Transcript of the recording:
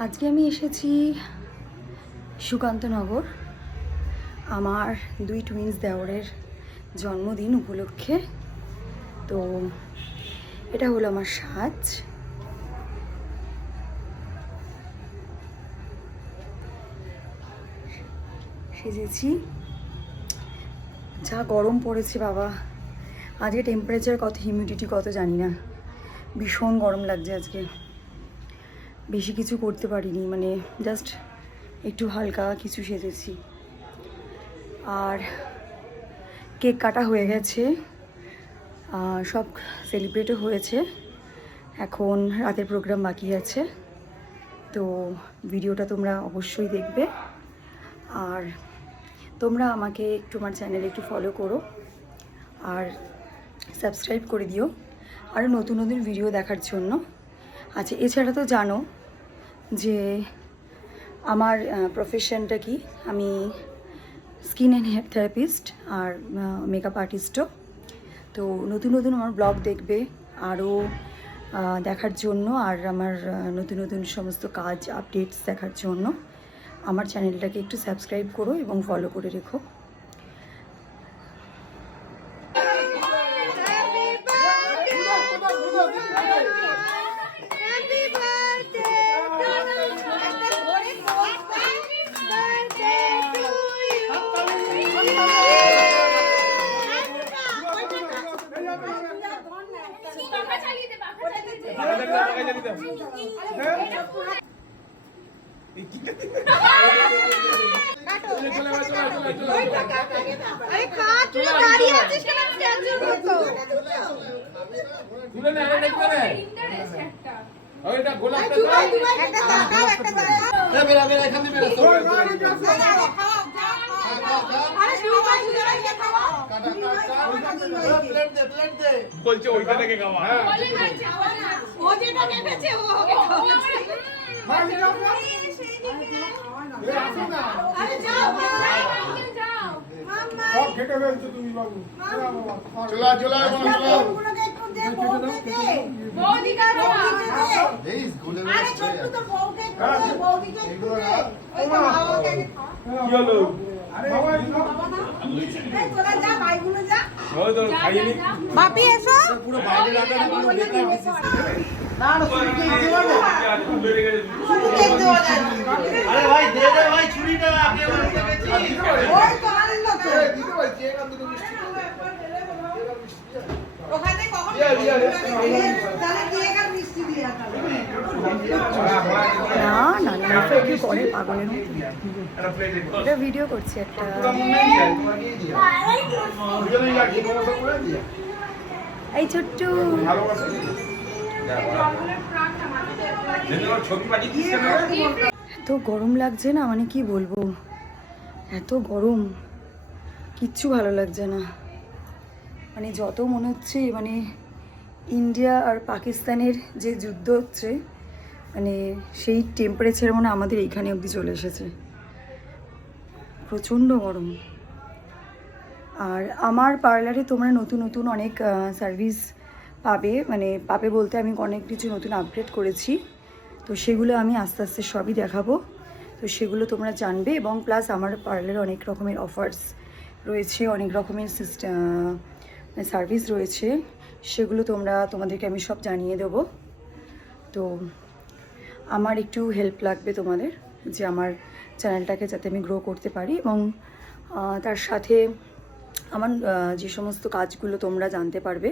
আজকে আমি এসেছি সুকান্তনগর। আমার দুই টুইন্স দেওরের জন্মদিন উপলক্ষে। তো এটা হলো আমার সাজ। সেজেছি। যা গরম পড়েছে বাবা। আজকে টেম্পারেচার কত হিউমিডিটি কত জানি না। ভীষণ গরম লাগছে আজকে। বেশি কিছু করতে পারিনি মানে জাস্ট একটু হালকা কিছু সেজেছি। আর কেক কাটা হয়ে গেছে সব সেলিব্রেটও হয়েছে। এখন রাতের প্রোগ্রাম বাকি আছে, তো ভিডিওটা তোমরা অবশ্যই দেখবে। আর তোমরা আমাকে একটু আমার চ্যানেলে একটু ফলো করো, আর সাবস্ক্রাইব করে দিও। আরও নতুন নতুন ভিডিও দেখার জন্য। আচ্ছা এছাড়া তো জানো যে আমার প্রফেশনটা কি? আমি স্কিন অ্যান্ড হেয়ার থেরাপিস্ট আর মেকআপ আর্টিস্টও তো নতুন নতুন আমার ব্লগ দেখবে, আরও দেখার জন্য, আর আমার নতুন নতুন সমস্ত কাজ আপডেটস দেখার জন্য। আমার চ্যানেলটাকে একটু সাবস্ক্রাইব করো এবং ফলো করে রেখো। বলছে ওইটা থেকে খাওয়া। হ্যাঁ ও যেটা কেটেছে ও আরে যাও যাও মাম্মা সব তুমি বাবু চলা বাপি এসো পুরো বাইরে রাখা পুরো দেওয়া না। আরে ভাই দে দে ভাই ছুরিটা আগে বলতে গেছি ওই তো আনলো তো দিতে ভাই চেক আর মিষ্টি ওখানে কখন তাহলে কেক আর মিষ্টি দিয়ে আসবে ভিডিও করছি একটা। এই এত গরম লাগছে না মানে কি বলব? এত গরম। কিচ্ছু ভালো লাগছে না। মানে যত মনে হচ্ছে মানে ইন্ডিয়া আর পাকিস্তানের যে যুদ্ধ হচ্ছে মানে সেই টেম্পারেচার মনে আমাদের এইখানে অবধি চলে এসেছে। প্রচণ্ড গরম। আর আমার পার্লারে তোমরা নতুন নতুন অনেক সার্ভিস পাবে। মানে পাবে বলতে আমি অনেক কিছু নতুন আপডেট করেছি। তো সেগুলো আমি আস্তে আস্তে সবই দেখাবো। তো সেগুলো তোমরা জানবে এবং প্লাস আমার পার্লারে অনেক রকমের অফার্স রয়েছে, অনেক রকমের সিস্টেম সার্ভিস রয়েছে। সেগুলো তোমরা তোমাদেরকে আমি সব জানিয়ে দেবো। তো আমার একটু হেল্প লাগবে তোমাদের, যে আমার চ্যানেলটাকে যাতে আমি গ্রো করতে পারি এবং তার সাথে আমার যে সমস্ত কাজগুলো তোমরা জানতে পারবে